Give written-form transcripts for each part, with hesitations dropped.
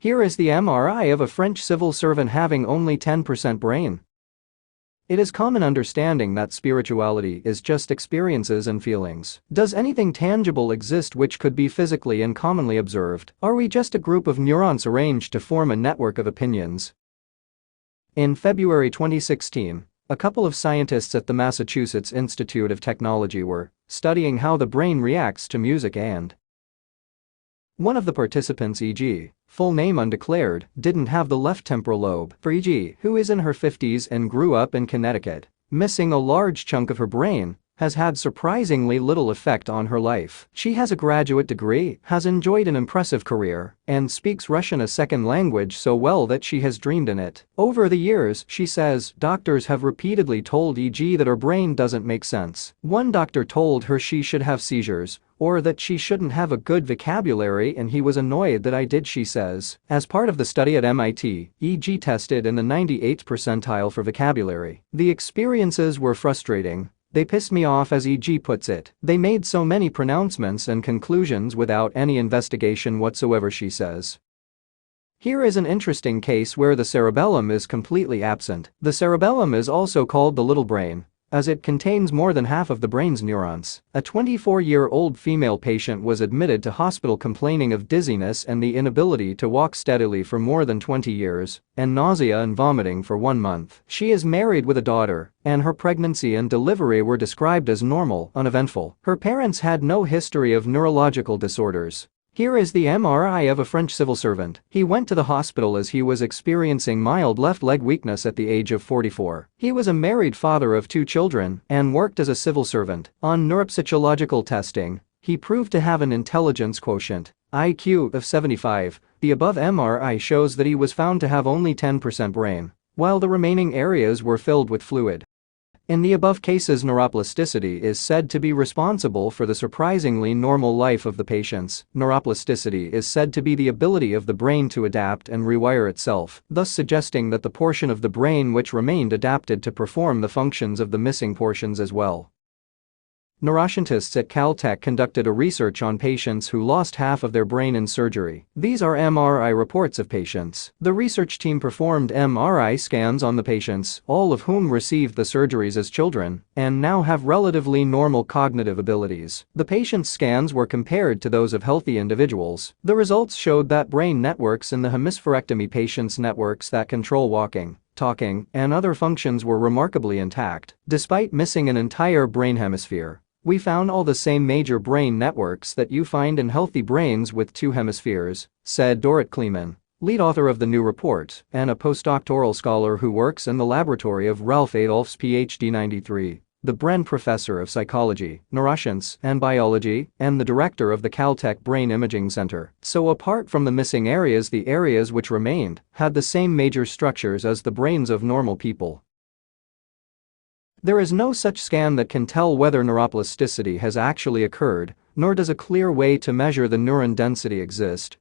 Here is the MRI of a French civil servant having only 10% brain. It is common understanding that spirituality is just experiences and feelings. Does anything tangible exist which could be physically and commonly observed? Are we just a group of neurons arranged to form a network of opinions? In February 2016, a couple of scientists at the Massachusetts Institute of Technology were studying how the brain reacts to music and one of the participants, e.g., full name undeclared, didn't have the left temporal lobe, for e.g., who is in her 50s and grew up in Connecticut, missing a large chunk of her brain, has had surprisingly little effect on her life. She has a graduate degree, has enjoyed an impressive career, and speaks Russian, a second language, so well that she has dreamed in it. Over the years, she says, doctors have repeatedly told e.g. that her brain doesn't make sense. One doctor told her she should have seizures, or that she shouldn't have a good vocabulary, and he was annoyed that I did, she says. As part of the study at MIT, e.g. tested in the 98th percentile for vocabulary. The experiences were frustrating. They pissed me off, as e.g. puts it. They made so many pronouncements and conclusions without any investigation whatsoever, she says. Here is an interesting case where the cerebellum is completely absent. The cerebellum is also called the little brain, as it contains more than half of the brain's neurons. A 24-year-old female patient was admitted to hospital complaining of dizziness and the inability to walk steadily for more than 20 years, and nausea and vomiting for 1 month. She is married with a daughter, and her pregnancy and delivery were described as normal, uneventful. Her parents had no history of neurological disorders. Here is the MRI of a French civil servant. He went to the hospital as he was experiencing mild left leg weakness at the age of 44. He was a married father of 2 children and worked as a civil servant. On neuropsychological testing, he proved to have an intelligence quotient, IQ, of 75. The above MRI shows that he was found to have only 10% brain, while the remaining areas were filled with fluid. In the above cases, neuroplasticity is said to be responsible for the surprisingly normal life of the patients. Neuroplasticity is said to be the ability of the brain to adapt and rewire itself, thus suggesting that the portion of the brain which remained adapted to perform the functions of the missing portions as well. Neuroscientists at Caltech conducted a research on patients who lost half of their brain in surgery. These are MRI reports of patients. The research team performed MRI scans on the patients, all of whom received the surgeries as children, and now have relatively normal cognitive abilities. The patients' scans were compared to those of healthy individuals. The results showed that brain networks in the hemispherectomy patients' networks that control walking, talking, and other functions were remarkably intact, despite missing an entire brain hemisphere. We found all the same major brain networks that you find in healthy brains with 2 hemispheres, said Dorrit Kleeman, lead author of the new report and a postdoctoral scholar who works in the laboratory of Ralph Adolph's PhD 93, the Bren Professor of Psychology, Neuroscience, and Biology, and the director of the Caltech Brain Imaging Center. So apart from the missing areas, the areas which remained had the same major structures as the brains of normal people. There is no such scan that can tell whether neuroplasticity has actually occurred, nor does a clear way to measure the neuron density exist.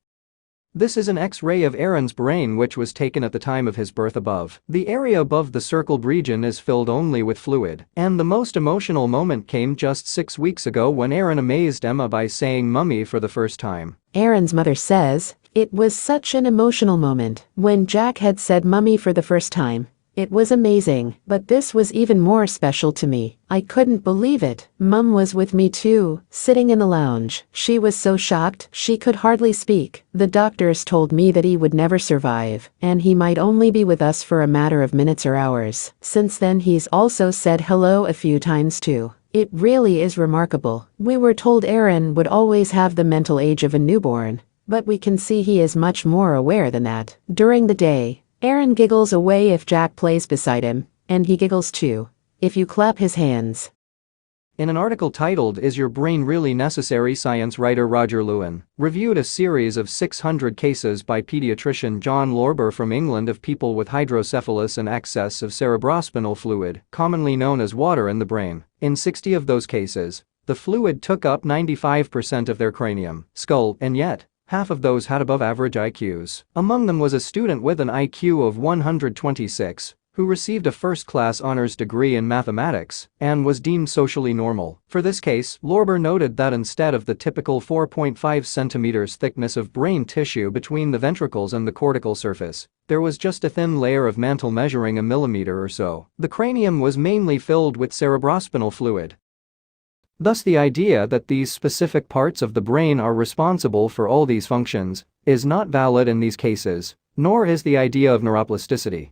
This is an X-ray of Aaron's brain which was taken at the time of his birth above. The area above the circled region is filled only with fluid, and the most emotional moment came just 6 weeks ago when Aaron amazed Emma by saying "Mummy" for the first time. Aaron's mother says, "It was such an emotional moment when Jack had said Mummy for the first time. It was amazing, but this was even more special to me. I couldn't believe it. Mum was with me too, sitting in the lounge. She was so shocked, she could hardly speak. The doctors told me that he would never survive, and he might only be with us for a matter of minutes or hours. Since then he's also said hello a few times too. It really is remarkable. We were told Aaron would always have the mental age of a newborn, but we can see he is much more aware than that. During the day, Aaron giggles away if Jack plays beside him, and he giggles too if you clap his hands." In an article titled "Is Your Brain Really Necessary?" science writer Roger Lewin reviewed a series of 600 cases by pediatrician John Lorber from England of people with hydrocephalus and excess of cerebrospinal fluid, commonly known as water in the brain. In 60 of those cases, the fluid took up 95% of their cranium, skull, and yet half of those had above average IQs. Among them was a student with an IQ of 126, who received a first-class honors degree in mathematics and was deemed socially normal. For this case, Lorber noted that instead of the typical 4.5 centimeters thickness of brain tissue between the ventricles and the cortical surface, there was just a thin layer of mantle measuring a millimeter or so. The cranium was mainly filled with cerebrospinal fluid. Thus, the idea that these specific parts of the brain are responsible for all these functions is not valid in these cases, nor is the idea of neuroplasticity.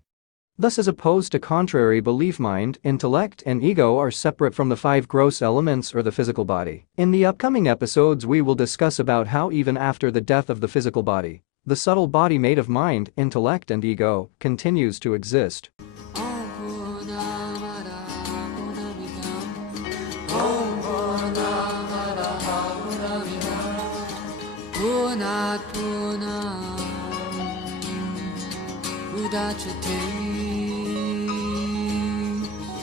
Thus, as opposed to contrary belief, mind, intellect, and ego are separate from the 5 gross elements or the physical body. In the upcoming episodes, we will discuss about how even after the death of the physical body, the subtle body made of mind, intellect, and ego continues to exist. Udachate